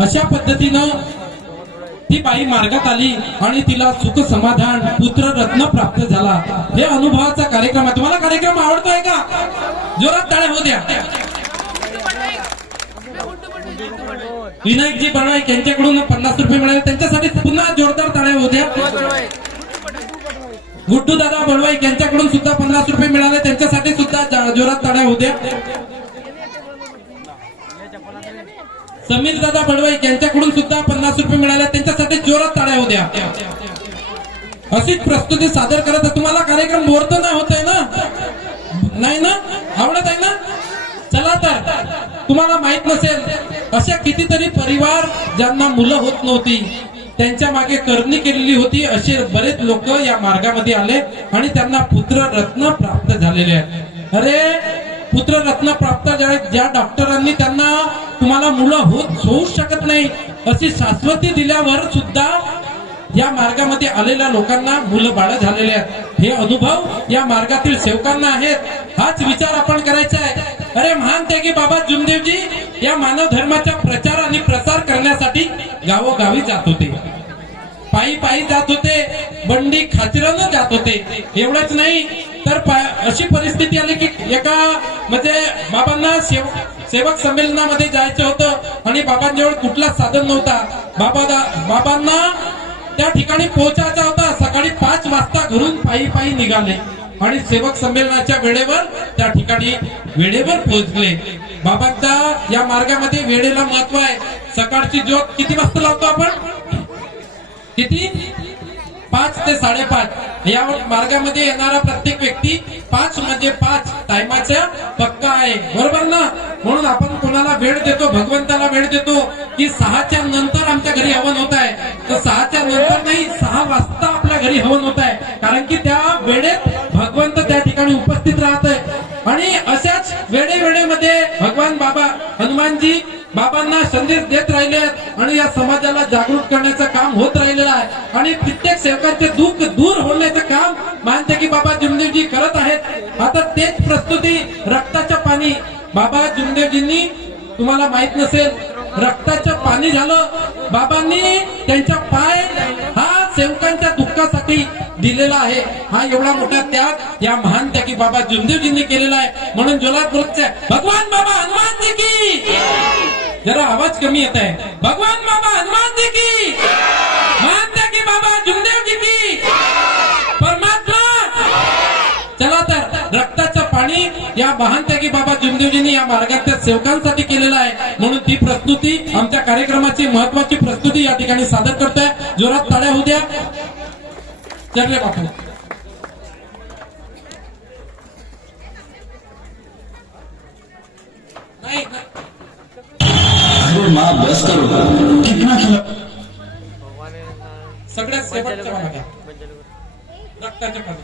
अशा पद्धतीनं ती बाई मार्गात आली आणि तिला सुख समाधान पुत्र रत्न प्राप्त झाला। हे अनुभवाचा कार्यक्रम आहे। तुम्हाला कार्यक्रम आवडतोय का? जोरात टाळ्या होऊ द्या। विनायकजी बडवाईक यांच्याकडून 50 रुपये मिळाले, त्यांच्यासाठी पुन्हा जोरदार टाळ्या होऊ द्या। गुड्डू दादा बडवाईक यांच्याकडून सुद्धा 50 रुपये मिळाले, त्यांच्यासाठी सुद्धा जोरात टाळ्या होऊ द्या। समीर दादा बडवाईक यांच्याकडून सुद्धा 50 रुपये मिळाले, त्यांच्यासाठी जोरात टाळ्या होऊ द्या। अशीच प्रस्तुती सादर करत तुम्हाला कार्यक्रम बोर तर नाही होत आहे ना? नाही ना? आवडत आहे ना? चला तर, तुम्हाला माहित नसेल अशा कितीतरी परिवार ज्यांना मुलं होत नव्हती, त्यांच्या मागे करणी केलेली होती, असे बरेच लोक या मार्गामध्ये आले आणि त्यांना पुत्र रत्न प्राप्त झालेले आहेत। अरे पुत्र रत्न प्राप्त ज्या डॉक्टरांनी त्यांना तुम्हाला मुलं होऊ शकत नाही अशी शाश्वती दिल्यावर सुद्धा या मार्गामध्ये आलेल्या लोकांना मुलं बाळ झालेले आहेत। हे अनुभव या मार्गातील सेवकांना आहेत। हाच विचार आपण करायचा आहे। अरे महान त्यागी बाबा जुमदेवजी या मानव धर्माचा प्रचार आणि प्रसार करण्यासाठी गावोगावी जात होते, पायी पायी जात होते, बंडी खाचरानं जात होते। एवढंच नाही तर अशी परिस्थिती आली की एका म्हणजे बाबांना सेवक संमेलनामध्ये जायचं होतं आणि बाबांजवळ कुठलाच साधन नव्हता। बाबांना त्या ठिकाणी पोहोचायचा होता। सकाळी 5 वाजता घरून पायी पायी निघाले आणि सेवक संमेलनाच्या वेळेवर त्या ठिकाणी वेळेवर पोहोचले। बाबांचा या मार्गामध्ये वेळेला महत्व आहे। सकाळची ज्योत किती वाजता लावतो आपण? किती? 5 ते 5:30। या मार्गामध्ये येणारा प्रत्येक व्यक्ती 5 म्हणजे 5 टायमाचा पक्का आहे, बरोबर ना? म्हणून आपण कोणाला वेळ देतो, भगवंताला वेळ देतो की 6च्या नंतर आमच्या घरी हवन होत आहे, तर 6च्या नंतर नाही, 6 वाजता आपल्या घरी हवन होत आहे, कारण की त्या वेळेत भगवंत त्या ठिकाणी उपस्थित राहत आहे। आणि अशाच वेळेमध्ये भगवान बाबा हनुमानजी बाबांना संदेश देत राहिले आहेत आणि या समाजाला जागृत करण्याचं काम होत राहिलेलं आहे आणि प्रत्येक सेवकांचे दुःख दूर होण्याचं काम मानते की बाबा जुमदेवजी करत आहेत। आता तेच प्रस्तुती रक्ताचं पाणी बाबा जुमदेवजींनी, तुम्हाला माहित नसेल, रक्ताचं पाणी झालं। बाबांनी त्यांचा पाय हा सेवकांच्या दुःखासाठी दिलेला आहे। हा एवढा मोठा त्याग या महान त्यागी बाबा जुमदेवजींनी केलेला आहे। म्हणून जोरात बोलतोय भगवान बाबा हनुमानजी की। जरा आवाज कमी येत आहे। भगवान बाबा हनुमानजी की, महान त्यागी बाबा जुमदेवजी की, परमात्मा। चला तर, रक्ताचं पाणी या महान त्यागी बाबा जुमदेवजींनी या मार्गाच्या सेवकांसाठी केलेला आहे। म्हणून ती प्रस्तुती आमच्या कार्यक्रमाची महत्वाची प्रस्तुती या ठिकाणी सादर करतोय। जोरात टाळ्या होऊ द्या। चल रे बापू। नाही माँ बस करो, कितना खिला। सगळ्यात शेवटच्या भागात रक्ताच्या पाणी